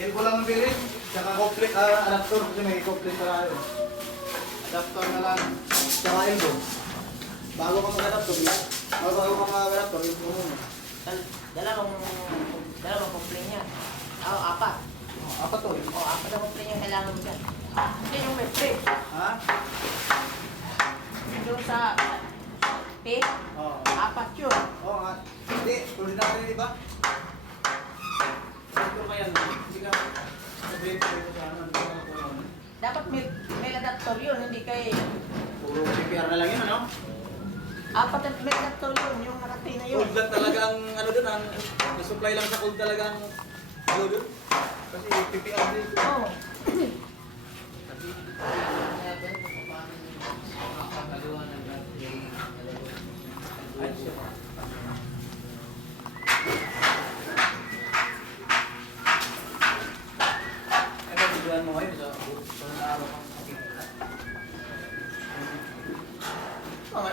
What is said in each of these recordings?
Yan ko lang ang bilhin. Tsaka complete, adapter kasi may complete para yun. Adapter na lang. Tsaka elbow. Bago ka mag-adapter, bago ka mag-adapter, yun mo muna. Dalawang complaint niya. Apat. Apat to. Apat na complaint niya kailangan mo dyan. Hindi yung may free. Ha? Yung sa pay, Oo. apat yun. Oo nga. Hindi, tuloy na rin, di ba? Ito pa yan. Hindi ka sabihin ko ito sa ano. Dapat may adapter yun, hindi kay... Puro CPR na lang yun, ano? Apat na may adapter yun, yung nakatay na yun. Cold lang talagang, ano dun, supply lang sa cold talagang, ano dun? Kasi PPR din. Oo. Mo ngayon sa araw ka.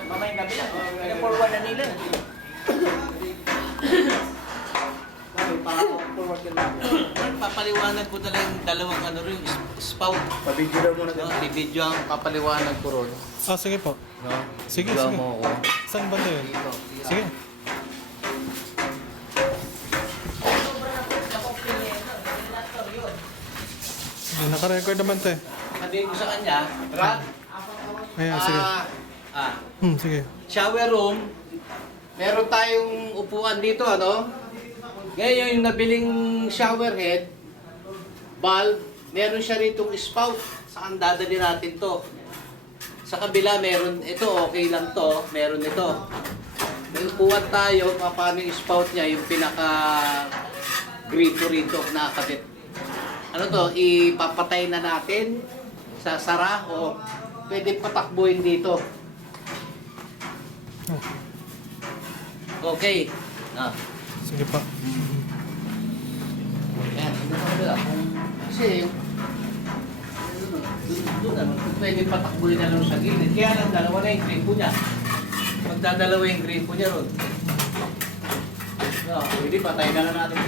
Mamayang gabi lang. Pina-forward na nila. Forward ka lang. Papaliwanag ko talaga yung dalawang ano rin, spout. Pa-video daw muna No, i-video ang papaliwanag ko ron. Sige po. No? Sige, Video sige. mo ako. Saan ba yun? Dito. Sige. Sobra na po sa complaint niya. May adapter yun. Naka-record naman to eh. Sabihin ko sa kanya, Brad, Ayan, sige. Sige. shower room, meron tayong upuan dito, ano? Ngayon yung nabiling shower head, valve, meron siya ritong spout. Saan dadali natin to? Sa kabila meron, ito okay lang to, meron ito. May upuan tayo, paano yung spout niya, yung pinaka gripo rito na kabit. Ano to, ipapatay na natin sa sara o pwede patakbuhin dito. Okay. Ah. Sige pa. Yan, kasi doon naman, pwede patakbuhin na lang sa gilid. Kaya lang, dalawa na yung gripo niya. Magdadalawa yung gripo niya ron. Pwede patay na lang natin.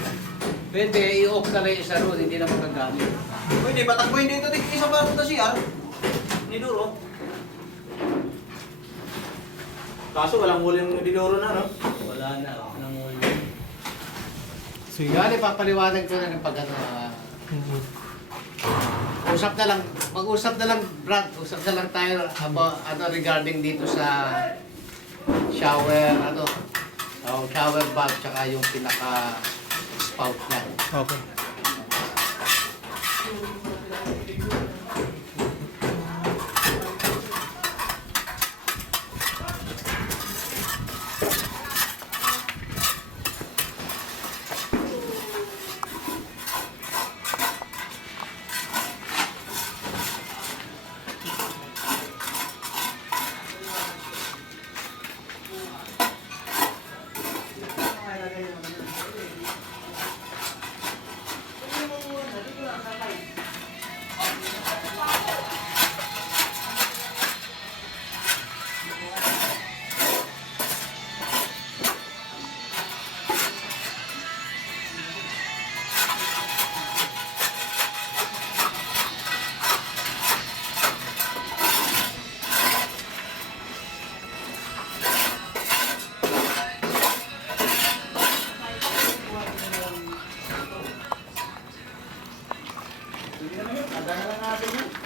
Pwede, i-off na lang yung isa ron, hindi na magagamit. Pwede, patakbuhin dito. Isa pa rin CR. Ni Duro. Kaso walang huling ni Duro na, no? Wala na, nang Sige. Yan, ipapaliwanag ko na ng pag ano, usap na lang, mag-usap na lang, Brad, usap na lang tayo about, ano, regarding dito sa shower, ano, shower valve, tsaka yung pinaka spout niya. Okay. Ada na lang natin yun.